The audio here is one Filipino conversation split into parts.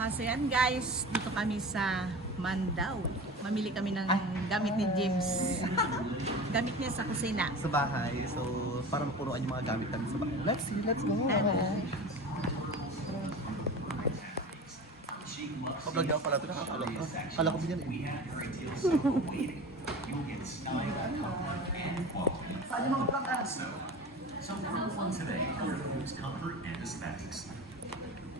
Kasi yan guys, dito kami sa Mandaw. Mamili kami ng gamit ni James. Gamit niya sa kusina. Sa bahay. So, para mapunuan yung mga gamit namin sa bahay. Let's see, let's go. Pag-vlog niya ako pala ito, nakakala ko. Kala ko binyan eh. Saan yung mga plangkas?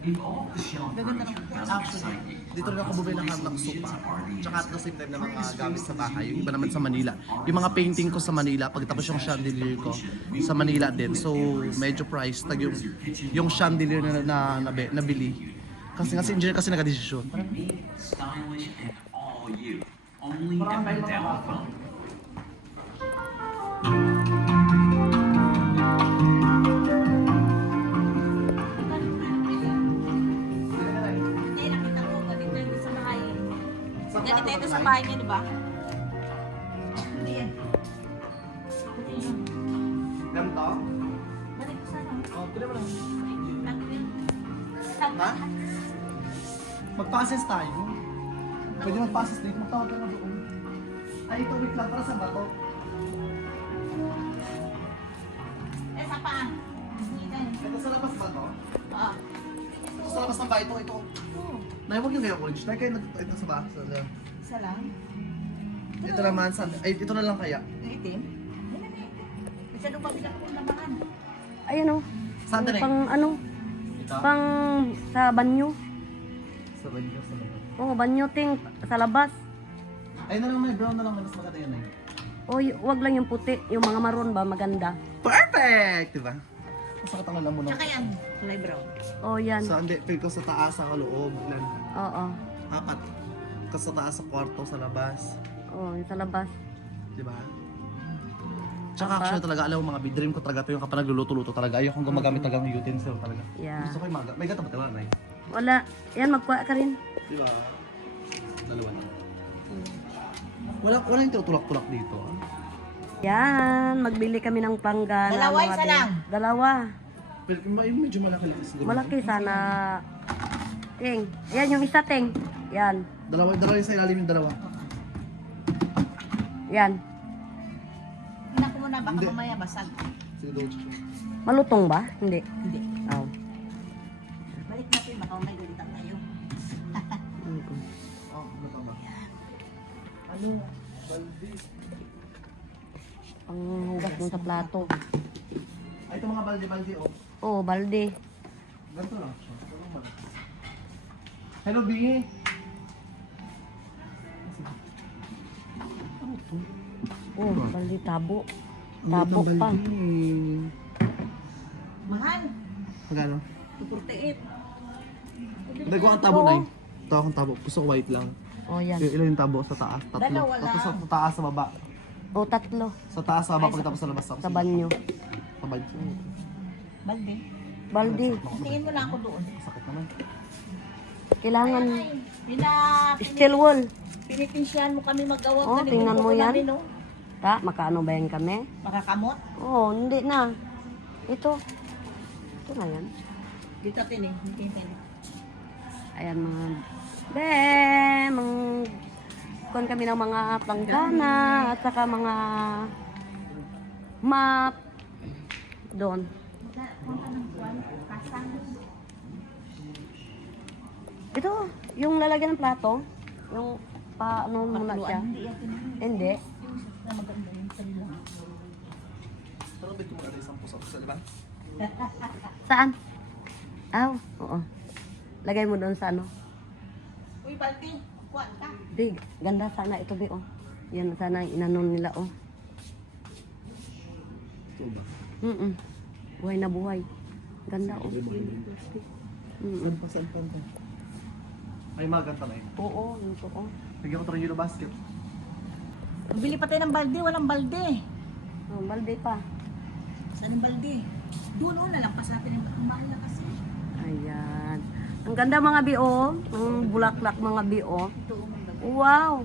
Actually, dito rin ako bumili ng hardlock sopa. Tsaka at the same time na mga gamit sa bahay. Yung iba naman sa Manila. Yung mga painting ko sa Manila, pagkatapos yung chandelier ko sa Manila din. So, medyo price tag yung chandelier na nabili. Kasi nga si engineer kasi nag-desisyon. Stylish and all you. Only at Mandela Phone. Hindi, nakita ko. Ganito ito sa bahay. Ganito ito sa bahay niya, di ba? Hindi yan. Ganito? Balik ko sana. Oh, pwede mo lang. Ano yun? Ha? Magpa-assess tayo. Pwede magpa-assess dito. Magtawag ka na doon. Ay, ito wait lang. Para sa bato. Eh, sa paan? Ito sa labas ba to? Ah. Ito sa labas ng bahay ito. Ito. Nay, huwag yung gayong orange. Nay, kayo ito sa bahay. Isa lang. Ito naman. Ay, ito na lang kaya. Yung itim? Ayun na itim. Masyadong pabilang ko labahan. Ayun o. Saan din eh? Pang ano? Ito? Pang sa banyo. Sa banyo, sa labas. Oo, banyo ting sa labas. Ay na lang, may brown na lang. Mas maganda yun eh. O, wag lang yung puti. Yung mga maroon ba, maganda. Perfect! Diba? Masakit ang alam mo na. Tsaka yan, kulay brown. O, yan. So, hindi. Feel ko sa taas, sa loob. Oo. Apat. Kasi sa taas, sa kwarto, sa labas. Oo, yung sa labas. Diba? Tsaka Apat. actually talaga, alam mo mga dream ko talaga ito yung kapag nagluluto-luto talaga. Ayaw kong gumagamit talaga ng utensil talaga. Yeah. Gusto ko yung may gata ba talaga, Nay? Wala. Yan, magkuha ka rin. Diba? Dalawa na. Wala yung tinutulak-tulak dito. Ah. Yan, magbili kami ng planggana. Dalawa, mga isa be. lang. Dalawa. Pero medyo malaki lang siguro. Malaki sana. Ting. Yan, yung isa, ting. Yan. Dalawa yung sa ilalim yung dalawa. Yan. Hinak mo na, baka Hindi. mamaya basag. Sige daw. Malutong ba? Hindi. Hindi. Oh. Balik natin, baka may gulitan tayo. Oh, ano pa ba? Ano? Baldi. Pang hugas dun sa plato. Ay, ito mga balde-balde oh. Oo, balde. Ganito lang siya. Ganun ba? Hello, Bingi. Oo, balde tabo. Tabo pa. Mahal, Magkano? 248. Dagwa ang tabo na Ito akong tabo. Gusto ko white lang. Oh, yan. Ilan yung tabo sa taas? Tatlo. Dalawa lang. Tapos sa taas sa baba. Oh, tatlo. Sa taas sa baba pagkatapos sa labas. Tapos Sa banyo. Sa banyo. Balde. Balde. Tingin mo lang ako doon. Sakit naman. Kailangan Ay, steel wool. pinitinsyahan mo kami magawa. Oh, Ganito tingnan po mo yan. namin, no? Ta, makaano ba yan kami? Makakamot. Oo, hindi na. Ito. Ito na yan. Dito tining. Tingin. Ayan mga... Be, kuhan kami ng mga planggana at saka mga map doon. Ito, yung lalagyan ng plato, yung paano muna siya. Hindi. Pero ba't kumaganda isang pusa-pusa, di ba? Saan? Aw, oo. Lagay mo doon sa ano. Uy, balde. Kuwan ka. Big, ganda sana ito, Bi, oh. Yan sana yung inanon nila, oh. Ito ba? Buhay na buhay. Ganda, oh. Saan pa, saan pa? Ay, maganda na yun. Oo, ito, oh. Bigyan ko ito ng Euro basket. Bili pa tayo ng balde. Walang balde. Oh, balde pa. Saan yung balde? Doon, nalampas natin yung mahal na kasi. Ayan. Ang ganda mga Bi, oh. Ang bulaklak mga Bi, oh. Ito, may balde. Wow.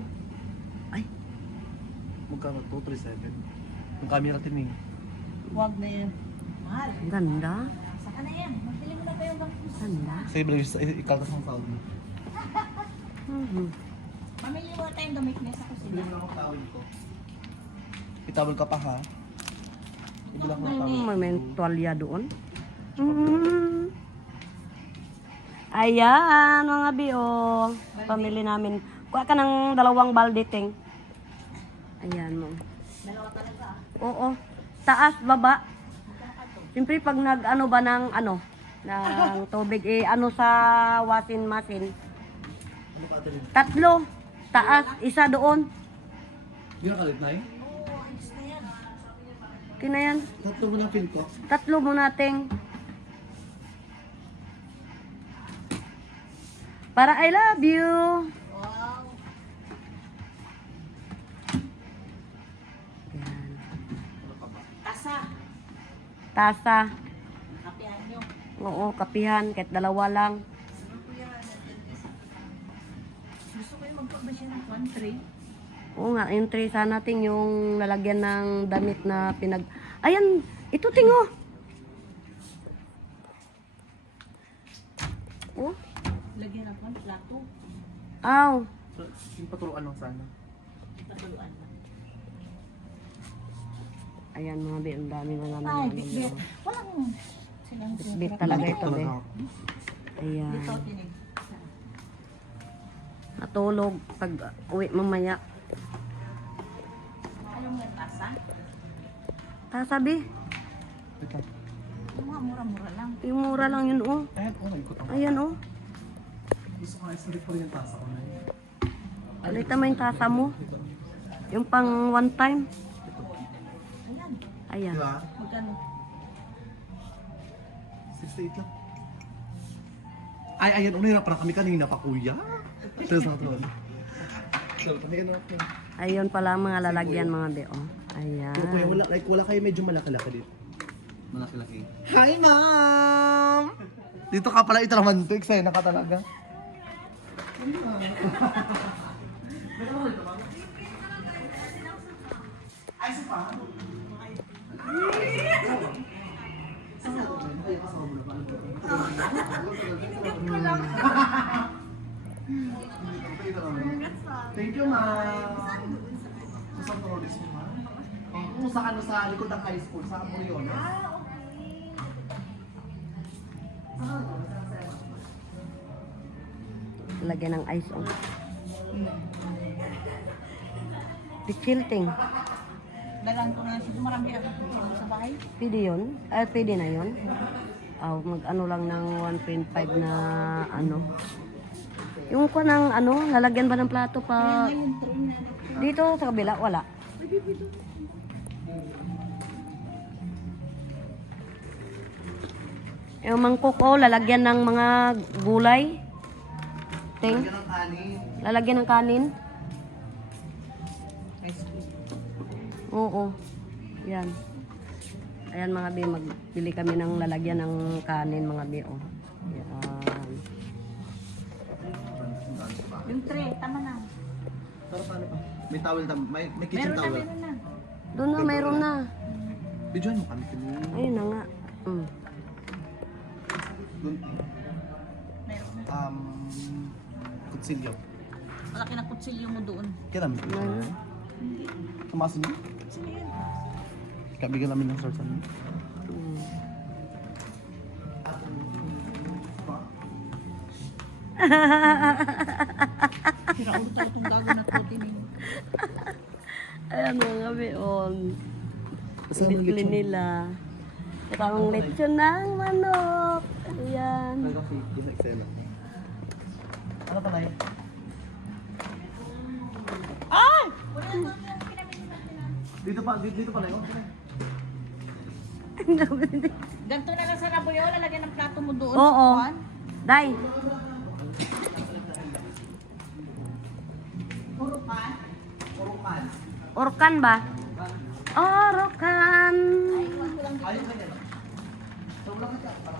Magkano? 237. Yung camera tining. Huwag na yun. Mahal. Ang ganda. Saka na yan. Magbili mo na pa yung bangko. Sanda. Sige, Blaze, ikaltas ang sound mo. Pamili mo tayong damit niya sa kusina. Ibili mo lang ang towel ko. Itawal ka pa ha? Ibili ako ng towel. May tuwalya doon. Ayan, mga bio. Pamili namin. Kuha ka ng 2 balde, ting. Ayan mo. Dalawa talaga. Oo. Taas, baba. Siyempre pag nag-ano ba ng ng tubig, ano sa washing machine. Ano ka rin? 3. Taas, isa doon. Hindi na kalit na eh? Oo, ayos na yan. Okay na yan. Tatlo mo na feel ko. 3 mo nating. Para I love you. Wow. Ayan. Tasa. Tasa. Kapihan nyo. Oo, kapihan. Kahit 2 lang. Gusto ko yung magpagbasya ng 1 tray. Oo nga, yung tray sana ting yung lalagyan ng damit na Ayan, ito tingo. Oh, Lagyan ng plato. aw. Yung paturuan lang sana. Patuluan lang. Ayan mga be, ang dami na namin. Ay, bit-bit. Walang silang Bit talaga ito be. Ayan. Dito, tinig. Natulog pag uwi mamaya. Alam mo yung tasa? Tasabi, Ito. Yung mga mura-mura lang. yung mura lang yun oh. Ayan, oh my God. Ayan oh. Gusto ko na isang ko rin yung tasa ko na yun. Alitan mo yung tasa mo. Yung pang one time. Ayan. Ayan. Diba? Magkano? 68 lang. Ay, ayan, unira para kami kanina pa, kuya. Ito sa atin. So, ayan na ako. Ayun pala ang mga lalagyan mga be oh. Kuya, Ayan. wala kayo medyo malaki-laki dito. Malaki-laki. Hi, ma'am! Dito ka pala itramantik, sa'yo na ka talaga. Ay, sa pa? Thank you, ma'am. Sa Flores mo, ma'am? Oo, sa ano, sa likod ng high school, sa Amoriones. Lagyan ng ice on. Pichilting. Dalan ko na siya. Marami ako sa bahay. Pwede yun? Pwede na yun? Mag-ano lang ng 1.5 na ano. Yung ko ng lalagyan ba ng plato pa? Ngayon, tray na. Dito sa kabila, wala. Yung mangkok ko, lalagyan ng mga gulay. Ting, Yan ang kanin. lalagyan ng kanin. Ice cream. Oo. Yan. Ayan mga bi, magbili kami ng lalagyan ng kanin mga bi. Oh. Yan. Yung tray, tama na. Pero paano pa? May towel, may kitchen Meron na, towel. meron na. Doon na, mayroon na. Bidyoan mo kami. Ayun na nga. Dun, Meron na. kutsilyo. Malaki na kutsilyo mo doon. Kaya namin. Mayroon. Kamasin niyo? Sige yan. Kabigyan namin ng sarsan niyo. Mm. Sira ulo tayo itong gago na to. Ayan mga bi, oh. Kasama yung Bili lechon. nila. Katamang lechon ng manok. Ayan. Ano pa na yun? Dito pa na yun. Ganto na lang sa laboy. Wala lagyan ng plato mo doon. Oo. sa kuwan. Day. Urukan. Orkan ba? Orokan. Ayun ka yan. So, wala ka para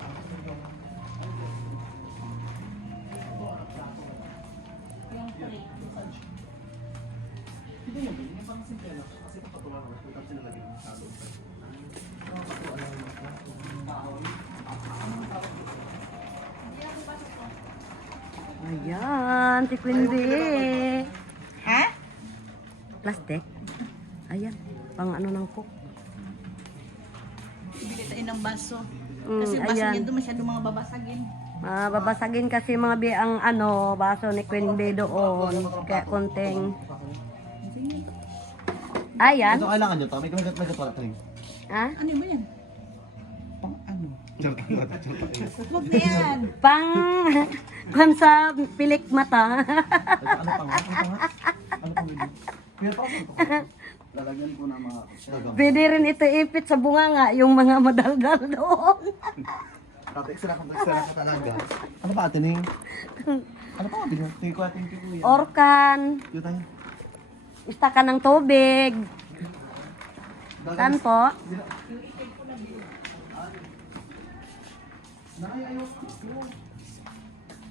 Yung tray. Hindi mo, yung pang simple lang. Kasi papatuwa ko, kung tapos nilagay mo sa loob. Ano ang tawag dito? Ayan, si Queen Bee. Ha? Plastic. Ayan, pang ano ng cook. Bili tayo ng baso. Mm, Kasi baso ayan. niya doon masyadong mga babasagin. Babasagin kasi mga bi ang ano, baso ni Queen Bee doon. Kaya konting... Ayan. Ito kailangan nyo to. May katwala tayo. Ha? Ano ba yan? Pang ano? Huwag na yan. Pang... Kung sa pilik mata. Ano pang nga? Ano pang hindi? Pero pa ako. Lalagyan ko ng mga... Pwede rin ito ipit sa bunganga, yung mga madaldal doon. Extra ka talaga. Ano pa atin eh? Ano pa atin? Tingin ko atin kuya. Orkan. Dito tayo. Ista ka ng tubig. Saan po?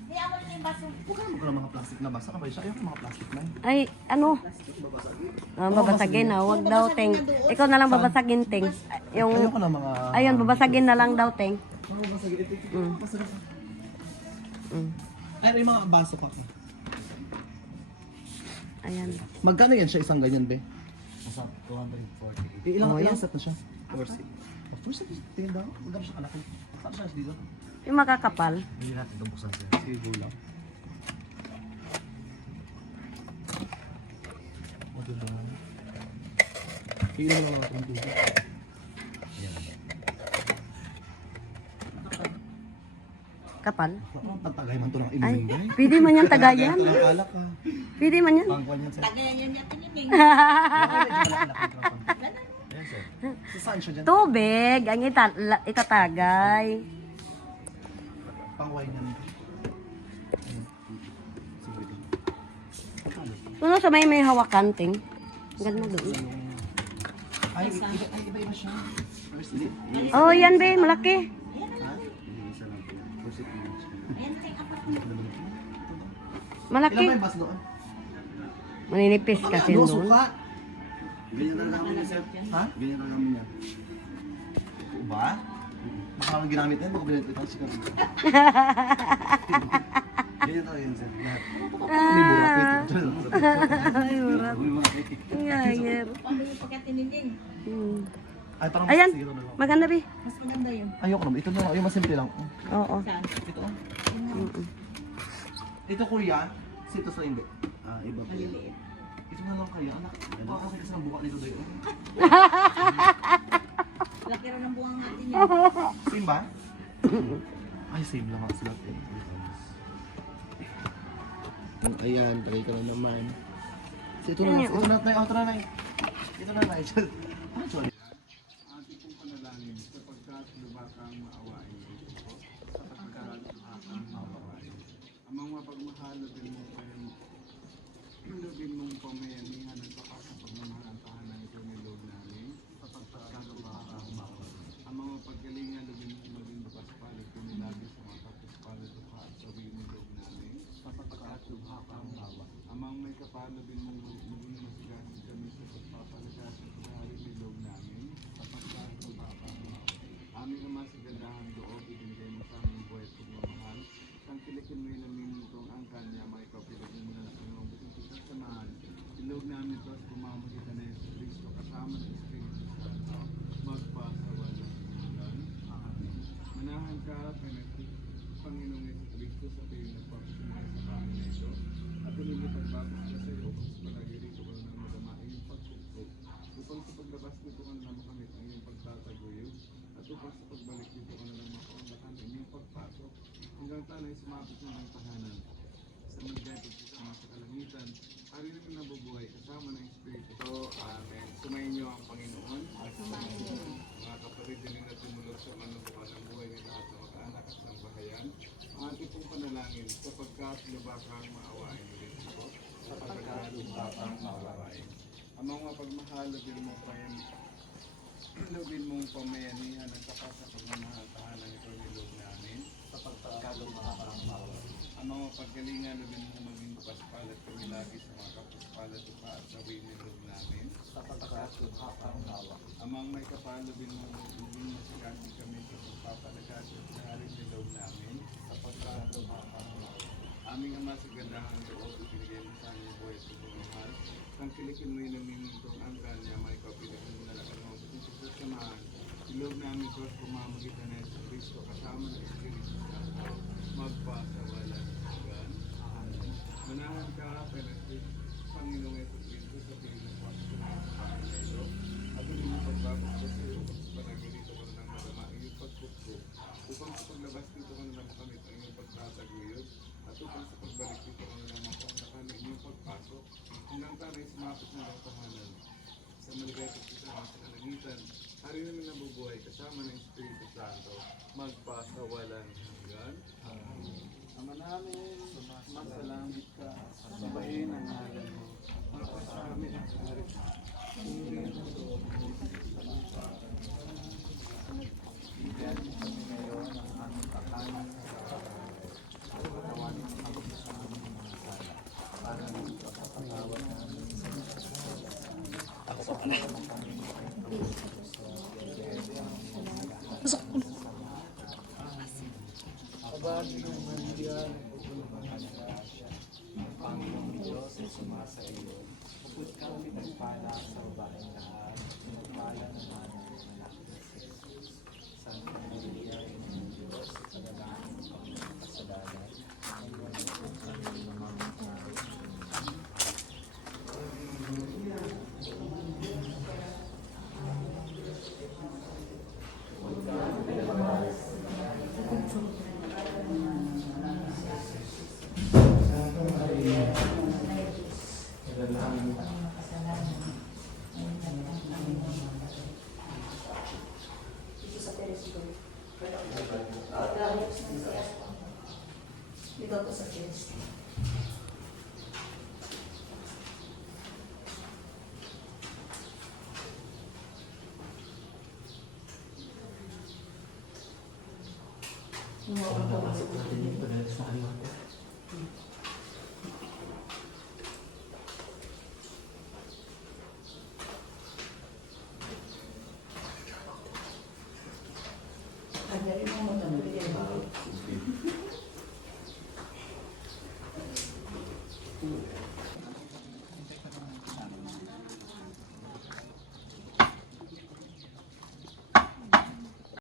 Hindi ako na yung baso. Huwag ka naman ka ng mga plastic na basa. Kapay siya. Ayaw mga plastic na eh. Ay, ano? Babasagin na. Huwag daw, Teng. Ikaw na lang babasagin, Teng. Ayaw Yung... ko ng mga... Ayun, babasagin na lang daw, Teng. Oo, basagin. Ito. Basagin. Mm. Ay, may mga baso pa. Ayan. Magkano yan siya isang ganyan, be? Nasa 240. Ilang set na siya? 4 set. 4 set? Tingin daw. Magkano siya kalaki? Saan siya dito? Yung makakapal. Hindi natin ito buksan sir. Sige, go lang. Iilan lang natin yung tubig. Kapal. Pagtagay man ito ng Ay, inumin, guys. pwede man yan tagayan. Ito lang alak ha. Pwede man yan. Pangkuhan yan sir. Tagayan yan natin yun eh. Ayan sir. Sa saan siya dyan? Tubig ang itatagay. Pang-wine yan. Ano sa may hawakan, Ting? Ganda doon. Ay, iba siya. First lip. Oh, yan, be. Malaki. Isa lang po. Pusit mo. Ayan, take apat na. Ilan Malaki. ba yung bus doon? Maninipis kasi Ano, doon. suka? Ganyan talaga kami niya sir. Ha? Ganyan talaga kami niya. Ba? Baka ang ginamit na yun, baka binalik ito siya. Ganyan talaga yun sir. Lahat. May burakit. Ay, mura. May mga kritik. Ang yayer. Paano yung pagkatininding? Hmm. Ay, parang Ayan. zero na lang. Maganda, be. Mas maganda yun. Ayoko naman. Ito na lang. Yung mas simple lang. Oo. Saan? Ito. Mm-mm. Ito kuya. Sito sa hindi. Iba po yun. Maliliit. Ito na lang kaya. Anak, baka kasi ng buka nito doon. Laki rin ang buwang natin yun. Same ba? Ay, same lang sila. Ayan, tagay ka na naman. So, ito na. Ito na tayo. Ito na na. Ito na na. Actually. Ating pong panalangin sapagkat lubakang maawain ko, sapagkat lubakang maawain. Amang mapagmahal na din mo kayo, ilugin mong pamayanihan at baka sa pagmamahal tahanan ito ni Lord namin, sapagkat lubakang maawain. Amang mapaggalingan, lugin mong maging bukas palit ko nilagi sa mga kapuspalit o at sabihin ni Lord namin, sapagkat lubakang maawain. Amang may kapalabin mong maging masigasin kami sa pagpapalagas at pagharin ni Lord namin, sapagkat lubakang maawain. Aming Ama sa gandahan loob, ibigay mo sa aming buhay at pagmamahal. Tangkilikin mo yung naminutong ang kanya, mga ikapiligin mo na ng Panginoong Bisang Sasamahan. Ilog namin ito at pumamagitan na Yesu Cristo kasama ng Espiritu Santo. Magpasawa ng Panginoon. Amen. Manahan ka, Panginoong Yesu Cristo, sa tuwing nagpapasimay sa bahay na ito. At pinili pagbabas ka sa iyo, mas palagi rito ka ng magamain yung pagkukot. Upang sa paglabas nito ka na makamit ang iyong pagtataguyod. At upang sa pagbalik dito ka na lang makaunlakan ang iyong pagpasok. Hanggang tanay sumapit mo ng tahanan. Sa magdapit sa mga sa kalangitan, hari rin nabubuhay kasama ng Espiritu. So, amen. Sumayin niyo ang Panginoon. At mga kapatid din na tumulog sa manubuhan ng buhay ng lahat ng mag-anak at sambahayan. Ang ating pong panalangin sapagkat lubakang maawain ulit ko. Sapagkat lubakang maawain. Amang mapagmahal, lubin mo pa yan. Lubin mong pamayanihan at saka sa pagmamahal tahanan ito ni Lord namin. Sapagkat lubakang maawain. Amang mapaggalingan, lubin mong maging paspalat kami lagi sa mga kapaspalat o kaasawin ni Lord namin. Sapagkat lubakang maawain. Amang may kapalubin mong maging masikasi kami sa pagpapalagas at saharin ni Lord namin. Sapagkat lubakang maawain. Aming Ama sa gandahang loob, ibinigay mo sa aming buhay at pagmamahal. Tangkilikin mo yun ang mimintong ang kanya, may kapilakin mo na lang ang mga putin sa samahan. Ilog namin ko at pumamagitan na sa Kristo, kasama ng Espiritu Santo, magpasawalan hanggan. Manahan ka, Panginoong Jesucristo, sa pinagpapos ko na sa Panginoon. At hindi mo pagbabas ko sa iyo, panagilito ko na ng madama ang iyong pagkukso, upang sa paglabas dito ka na ng makamit ang iyong pagtataguyod, at upang sa pagbalik dito ka na ng makamdakan ang iyong pagpasok, hanggang tanay sumapit na ng tahanan. Sa maligay at kasama sa kalangitan, hari namin nabubuhay kasama ng Espiritu Santo, magpasawalan hanggan. Ama namin, sumasalangit ka, sabayin ang ngalan mo. Magpasamin ang hari. Sundin ang loob mo. Bigyan mo kami ngayon ang aming kakanin sa araw. Patawanin mo kami sa aming mga sala. Para ng kapatawad namin sa mga sala. Ako sa alam mo kami Abadi ng Maria, nagpupulungan ng grasya. Ang Panginoong Diyos ay sumasa iyo. Pagod kami nagpala sa babaeng lahat. Nagpala naman ang anak ni Jesus. Santa Maria, Ina ng Diyos, panalangin mo kami ng kasalanan. Ang walang kung kami ng mga tao. Dito po sa chest. Ajarin mo mo tanong.